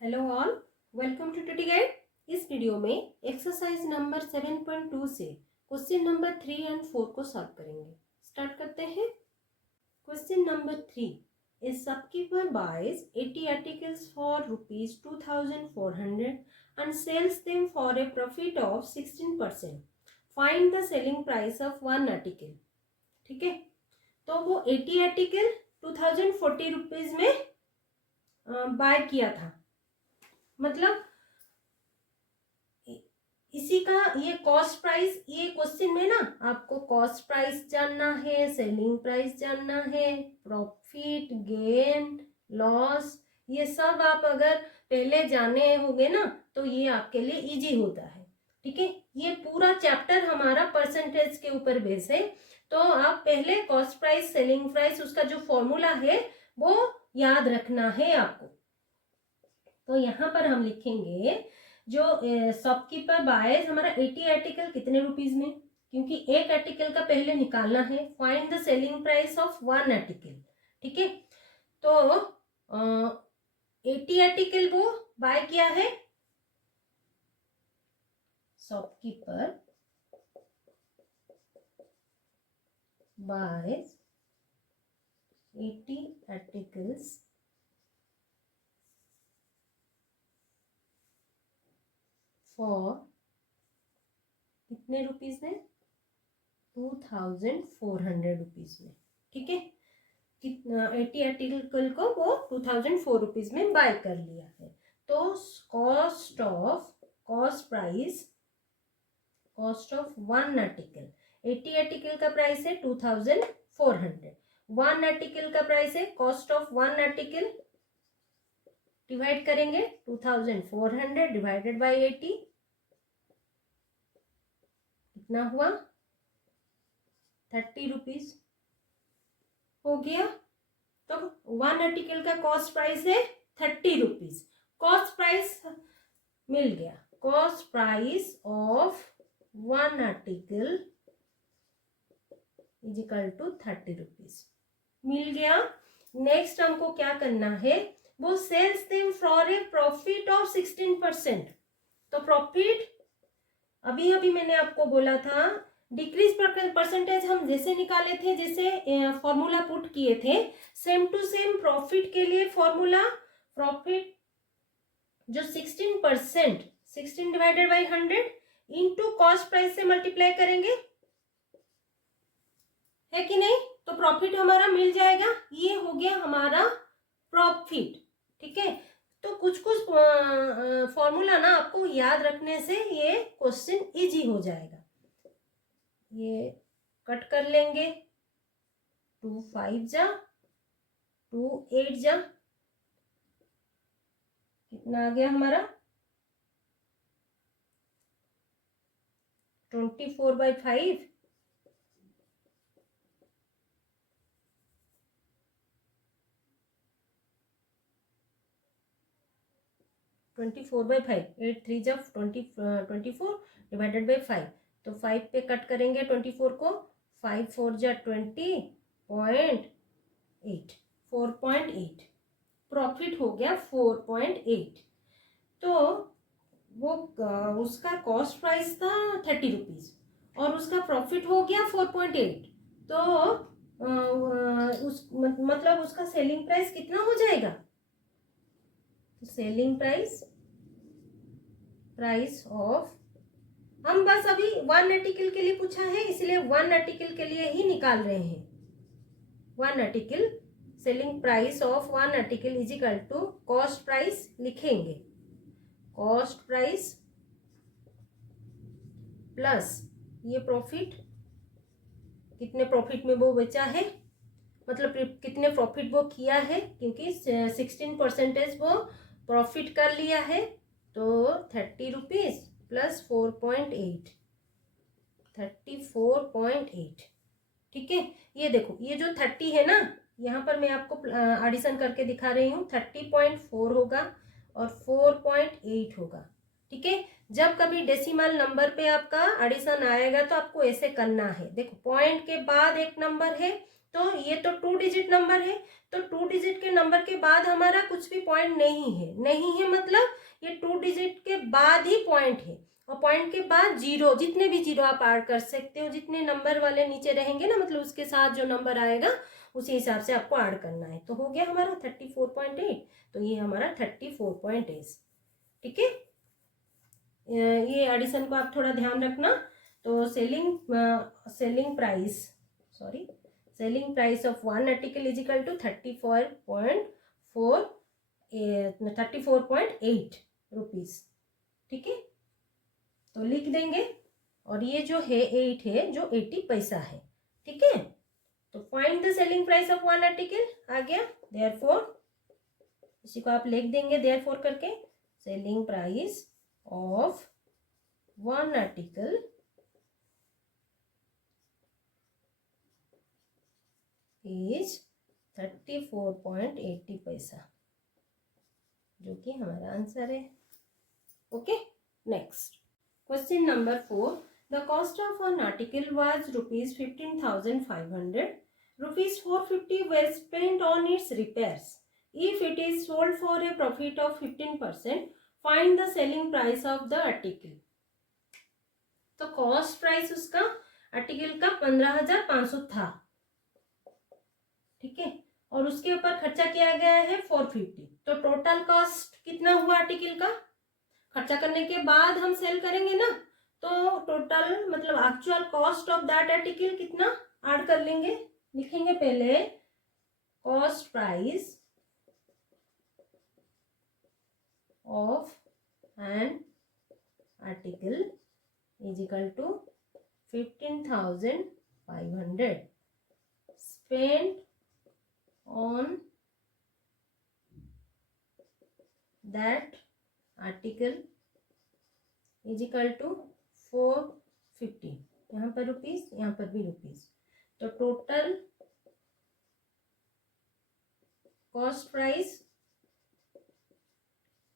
Hello all, welcome to today guide. इस video में exercise number 7.2 से क्वेश्चन नंबर 3 एंड 4 को सॉल्व करेंगे। स्टार्ट करते हैं। Question number 3, a shopkeeper buys 80 articles for ₹2,400 and sells them for a profit of 16%। Find the selling price of one article. ठीक है, तो वो 80 आर्टिकल 2040 रुपीज में बाय किया था। मतलब इसी का ये कॉस्ट प्राइस, ये क्वेश्चन में ना आपको कॉस्ट प्राइस जानना है, सेलिंग प्राइस जानना है, प्रॉफिट गेन लॉस, ये सब आप अगर पहले जाने होंगे ना तो ये आपके लिए इजी होता है। ठीक है, ये पूरा चैप्टर हमारा परसेंटेज के ऊपर बेस है, तो आप पहले कॉस्ट प्राइस सेलिंग प्राइस उसका जो फॉर्मूला है वो याद रखना है आपको। तो यहाँ पर हम लिखेंगे जो शॉपकीपर बायर्स हमारा 80 आर्टिकल कितने रुपीज में, क्योंकि एक आर्टिकल का पहले निकालना है। Find the selling price of one article. ठीक है, तो 80 आर्टिकल वो बाय किया है। शॉपकीपर बायर्स 80 आर्टिकल्स फॉर कितने रुपीज में, 2,400 रुपीज में। ठीक है, 80 आर्टिकल को वो 2004 रुपीज में बाय कर लिया है। तो cost of one article, 80 article का प्राइस है 2,400, वन आर्टिकल का प्राइस है, cost of one article divide करेंगे 2,400 डिवाइडेड बाई 80, कितना हुआ 30 रुपीज हो गया। तो वन आर्टिकल का कॉस्ट प्राइस है 30 रुपीज। कॉस्ट प्राइस मिल गया, cost price of one article is equal to 30 rupees मिल गया। नेक्स्ट हमको क्या करना है, वो sells them for a profit of 16%। तो प्रॉफिट अभी अभी मैंने आपको बोला था, डिक्रीज परसेंटेज हम जैसे निकाले थे, जैसे फॉर्मूला पुट किए थे, सेम टू सेम प्रॉफिट के लिए फॉर्मूला, प्रॉफिट जो 16%, 16 divided by 100 into cost price से मल्टीप्लाई करेंगे, है कि नहीं? तो प्रॉफिट हमारा मिल जाएगा। ये हो गया हमारा प्रॉफिट। ठीक है, तो कुछ कुछ फॉर्मूला ना आपको याद रखने से ये क्वेश्चन इजी हो जाएगा। ये कट कर लेंगे, 2 5 जा 2 8 जा, कितना आ गया हमारा 24/5। 24/5, 8 3 जा 24 डिवाइडेड बाई 5, तो 5 पे कट करेंगे 24 को, 5 4 जा 20.8, 4.8 प्रॉफिट हो गया 4.8। तो वो उसका कॉस्ट प्राइस था 30 रुपीज और उसका प्रॉफिट हो गया 4.8। तो मतलब उसका सेलिंग प्राइस कितना हो जाएगा, तो सेलिंग प्राइस ऑफ, हम बस अभी वन आर्टिकल के लिए पूछा है इसलिए वन आर्टिकल के लिए ही निकाल रहे हैं। One article selling price of one article is equal to cost price लिखेंगे, कॉस्ट प्राइस प्लस ये प्रॉफिट, कितने प्रॉफिट में वो बेचा है, मतलब कितने प्रॉफिट वो किया है, क्योंकि 16% वो प्रॉफिट कर लिया है। तो 30 रुपीज प्लस 4.8, 34.8। ठीक है, ये देखो, ये जो 30 है ना, यहाँ पर मैं आपको एडिशन करके दिखा रही हूँ, 30.4 होगा और 4.8 होगा। ठीक है, जब कभी डेसिमल नंबर पे आपका एडिशन आएगा तो आपको ऐसे करना है। देखो, पॉइंट के बाद एक नंबर है तो ये तो 2 डिजिट नंबर है, तो 2 डिजिट के नंबर के बाद हमारा कुछ भी पॉइंट नहीं है, नहीं है मतलब ये 2 डिजिट के बाद ही पॉइंट है, और पॉइंट के बाद जीरो, जितने भी जीरो आप ऐड कर सकते हो, जितने नंबर वाले नीचे रहेंगे ना, मतलब उसके साथ जो नंबर आएगा उसी हिसाब से आपको ऐड करना है। तो हो गया हमारा 34.8, तो ये हमारा 34.8, ठीक है। ये एडिशन को आप थोड़ा ध्यान रखना। तो selling price of one article is equal to 34.8 rupees, ठीक है। तो लिख देंगे, और ये जो है 8 है जो 80 पैसा है, ठीक है। तो find the selling price of one article आ गया, देयरफॉर इसी को आप लिख देंगे देयरफॉर करके, selling price of one article is 34.80 पैसा, जो कि हमारा आंसर है। Okay, next question number 4, the cost of an article was rupees 15,500, rupees 450 were spent on its repairs. If it is sold for a profit of 15%, find the selling price of the article. तो cost price उसका article का 15,500 था, ठीक है, और उसके ऊपर खर्चा किया गया है 450। तो टोटल कॉस्ट कितना हुआ आर्टिकल का, खर्चा करने के बाद हम सेल करेंगे ना, तो टोटल मतलब actual cost of that article कितना ऐड कर लेंगे, लिखेंगे पहले cost price of an article is equal to 15,500 spent on that article is equal to 450, यहाँ पर रुपीज, यहाँ पर भी रुपीज। तो total cost price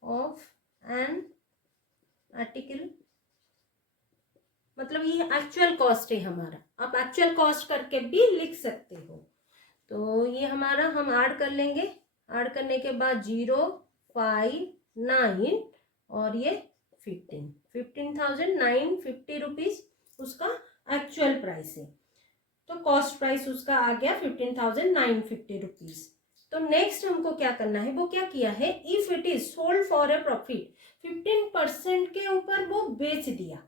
of an article, मतलब ये एक्चुअल कॉस्ट है हमारा, आप एक्चुअल कॉस्ट करके भी लिख सकते हो। तो ये हमारा हम ऐड कर लेंगे, ऐड करने के बाद 0, 5, 9 और ये 15,950 रुपीज उसका एक्चुअल प्राइस है। तो कॉस्ट प्राइस उसका आ गया 15,950 रुपीज। तो नेक्स्ट हमको क्या करना है, वो क्या किया है, if it is sold for a profit, 15% के ऊपर वो बेच दिया,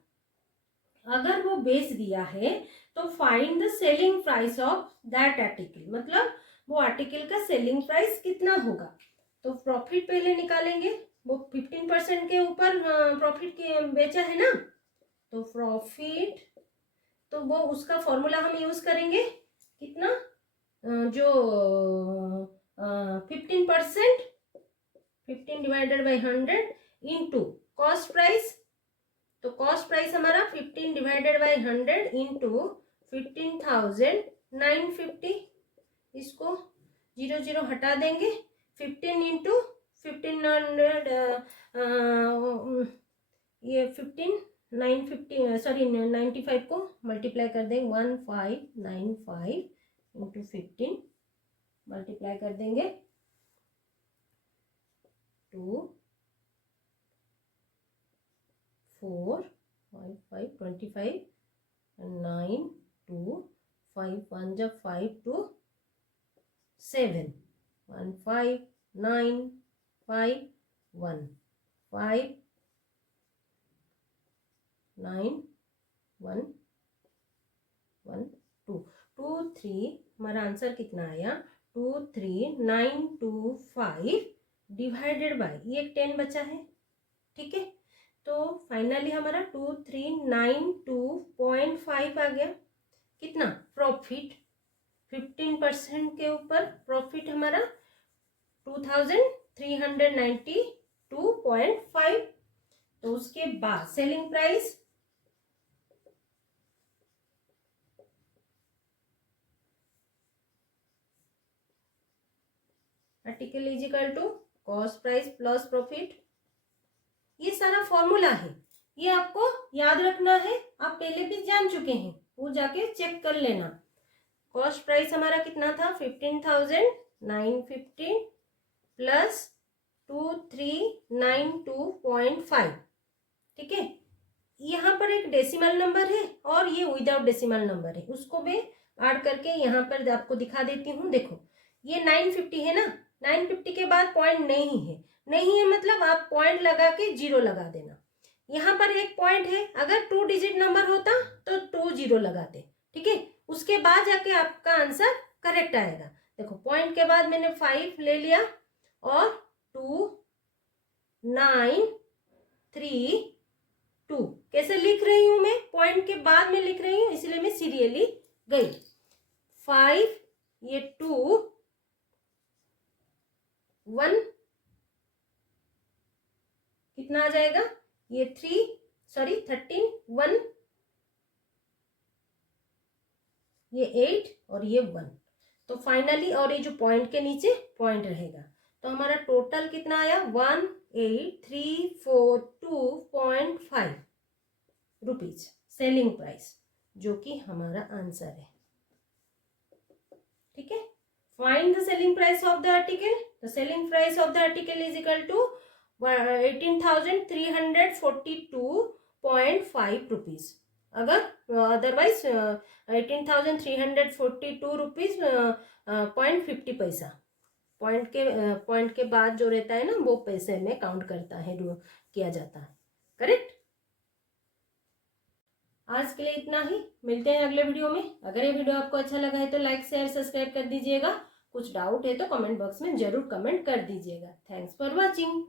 अगर वो बेच दिया है तो find the selling price of that article, मतलब वो आर्टिकल का सेलिंग प्राइस कितना होगा। तो प्रॉफिट पहले निकालेंगे, वो 15% के ऊपर प्रॉफिट बेचा है ना, तो प्रॉफिट, तो वो उसका फॉर्मूला हम यूज करेंगे कितना, जो 15%, 15 divided by 100 into cost price. तो कॉस्ट प्राइस हमारा 15 डिवाइडेड बाई 100 इंटू 15,950, इसको 0 हटा देंगे, 15 इंटू 1500, ये 15,950 सॉरी 95 को मल्टीप्लाई कर देंगे, 1595 इंटू 15 मल्टीप्लाई कर देंगे 2 4 5 5 25 9 2 5 1 जब 5 2 7 1 5 9 5 1 5 9 1 1 2 2 3, हमारा आंसर कितना आया 23,925 डिवाइडेड बाय ये 10 बचा है, ठीक है। तो फाइनली हमारा 2392.5 आ गया, कितना प्रॉफिट, 15% के ऊपर प्रॉफिट हमारा 2392.5। तो उसके बाद selling price, article is equal to cost price plus profit, ये सारा फॉर्मूला है, ये आपको याद रखना है, आप पहले भी जान चुके हैं, वो जाके चेक कर लेना। कॉस्ट प्राइस हमारा कितना था 15,950 प्लस 2392.5। ठीक है, यहाँ पर एक डेसिमल नंबर है और ये विदाउट डेसिमल नंबर है, उसको मैं ऐड करके यहाँ पर आपको दिखा देती हूँ। देखो ये 950 है ना, 950 के बाद पॉइंट नहीं है, नहीं है मतलब आप पॉइंट लगा के जीरो लगा देना। यहाँ पर एक पॉइंट है, अगर 2 डिजिट नंबर होता तो 2 जीरो लगाते। ठीक है, उसके बाद जाके आपका आंसर करेक्ट आएगा। देखो पॉइंट के बाद मैंने 5 ले लिया और 2 9 3 2 कैसे लिख रही हूं मैं, पॉइंट के बाद में लिख रही हूं, इसलिए मैं सीरियली गई। 5 ये 2 1 कितना आ जाएगा, ये 13 1 ये 8 और ये 1। तो फाइनली, और ये जो पॉइंट के नीचे पॉइंट रहेगा, तो हमारा टोटल कितना आया 18,342.5 रुपीज सेलिंग प्राइस, जो कि हमारा आंसर है। ठीक है, find the selling price of the article. The selling price of the article is equal to 18,342.5 rupees. अगर अदरवाइज 18,342 रुपीज 0.50 पैसा, पॉइंट के बाद जो रहता है ना वो पैसे में काउंट करता है, किया जाता है। करेक्ट। आज के लिए इतना ही, मिलते हैं अगले वीडियो में। अगर ये वीडियो आपको अच्छा लगा है तो लाइक शेयर सब्सक्राइब कर दीजिएगा। कुछ डाउट है तो कमेंट बॉक्स में जरूर कमेंट कर दीजिएगा। Thanks for watching.